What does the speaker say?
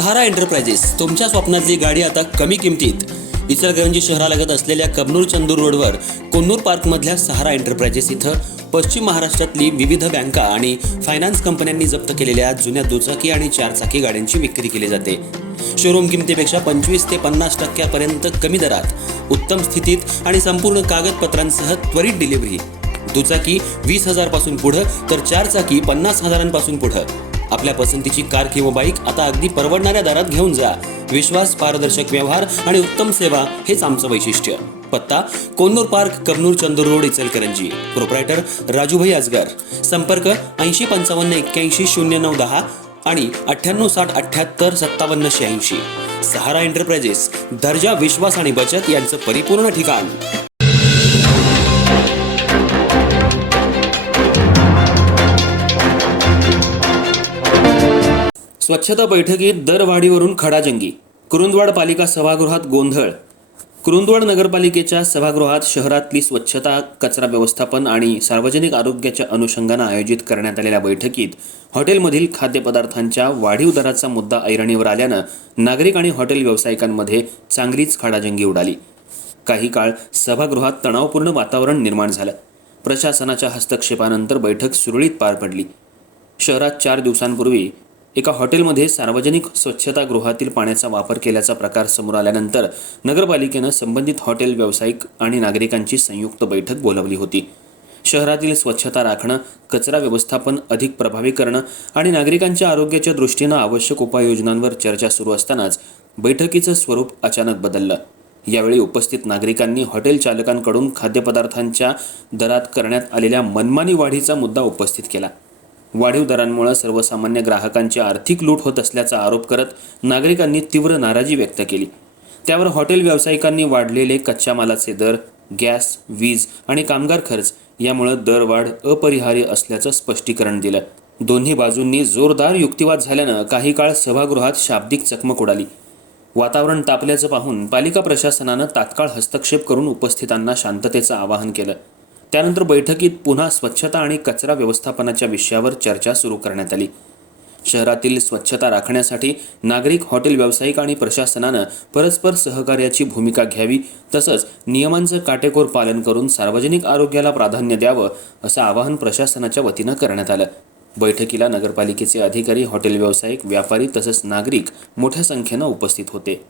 सहारा enterprises तुमच्या स्वप्नातली गाडी आता कमी किमतीत. इचलकरंजी शहरालगत असलेल्या कबनूर चंदूर रोडवर कोन्नूर पार्कमधल्या सहारा एंटरप्राइजेस इथं पश्चिम महाराष्ट्रातली विविध बँका आणि फायनान्स कंपन्यांनी जप्त केलेल्या जुन्या दुचाकी आणि चारचाकी गाड्यांची विक्री केली जाते. शोरूम किमतीपेक्षा 25 ते 50% कमी दरात, उत्तम स्थितीत आणि संपूर्ण कागदपत्रांसह त्वरित डिलिव्हरी. दुचाकी 20,000 पासून पुढे तर चारचाकी 50,000 पुढे. आपल्या पसंतीची कार किंवा बाईक आता अगदी परवडणाऱ्या दरात घेऊन जा. विश्वास, पारदर्शक व्यवहार आणि उत्तम सेवा हेच आमचं वैशिष्ट्य. पत्ता Konnur park, Kabnur Chandur road, Ichalkaranji. Proprietor Rajubhai Ajgar. संपर्क 8055810910 आणि 9860785786. सहारा एंटरप्राइजेस, दर्जा, विश्वास आणि बचत यांचं परिपूर्ण ठिकाण. स्वच्छता बैठकीत दरवाढीवरून खडाजंगी. कुरुंदवाड पालिका सभागृहात गोंधळ. कुरुंदवाड नगरपालिकेच्या सभागृहात शहरातली स्वच्छता, कचरा व्यवस्थापन आणि सार्वजनिक आरोग्याच्या अनुषंगानं आयोजित करण्यात आलेल्या बैठकीत हॉटेलमधील खाद्यपदार्थांच्या वाढीव दराचा मुद्दा ऐरणीवर आल्यानं नागरिक आणि हॉटेल व्यावसायिकांमध्ये चांगलीच खडाजंगी उडाली. काही काळ सभागृहात तणावपूर्ण वातावरण निर्माण झालं. प्रशासनाच्या हस्तक्षेपानंतर बैठक सुरळीत पार पडली. शहरात 4 दिवसांपूर्वी एका हॉटेलमध्ये सार्वजनिक स्वच्छतागृहातील पाण्याचा वापर केल्याचा प्रकार समोर आल्यानंतर नगरपालिकेनं संबंधित हॉटेल व्यावसायिक आणि नागरिकांची संयुक्त बैठक बोलावली होती. शहरातील स्वच्छता राखणं, कचरा व्यवस्थापन अधिक प्रभावी करणं आणि नागरिकांच्या आरोग्याच्या दृष्टीनं आवश्यक उपाययोजनांवर चर्चा सुरू असतानाच बैठकीचं स्वरूप अचानक बदललं. यावेळी उपस्थित नागरिकांनी हॉटेल चालकांकडून खाद्यपदार्थांच्या दरात करण्यात आलेल्या मनमानी वाढीचा मुद्दा उपस्थित केला. वाढीव दरांमुळे सर्वसामान्य ग्राहकांची आर्थिक लूट होत असल्याचा आरोप करत नागरिकांनी तीव्र नाराजी व्यक्त केली. त्यावर हॉटेल व्यावसायिकांनी वाढलेले कच्च्या मालाचे दर, गॅस, वीज आणि कामगार खर्च यामुळे दरवाढ अपरिहार्य असल्याचं स्पष्टीकरण दिलं. दोन्ही बाजूंनी जोरदार युक्तिवाद झाल्यानं काही काळ सभागृहात शाब्दिक चकमक उडाली. वातावरण तापल्याचं पाहून पालिका प्रशासनानं तात्काळ हस्तक्षेप करून उपस्थितांना शांततेचं आवाहन केलं. त्यानंतर बैठकीत पुन्हा स्वच्छता आणि कचरा व्यवस्थापनाच्या विषयावर चर्चा सुरू करण्यात आली. शहरातील स्वच्छता राखण्यासाठी नागरिक, हॉटेल व्यावसायिक आणि प्रशासनानं परस्पर सहकार्याची भूमिका घ्यावी, तसंच नियमांचं काटेकोर पालन करून सार्वजनिक आरोग्याला प्राधान्य द्यावं असं आवाहन प्रशासनाच्या वतीनं करण्यात आलं. बैठकीला नगरपालिकेचे अधिकारी, हॉटेल व्यावसायिक, व्यापारी तसंच नागरिक मोठ्या संख्येनं उपस्थित होते.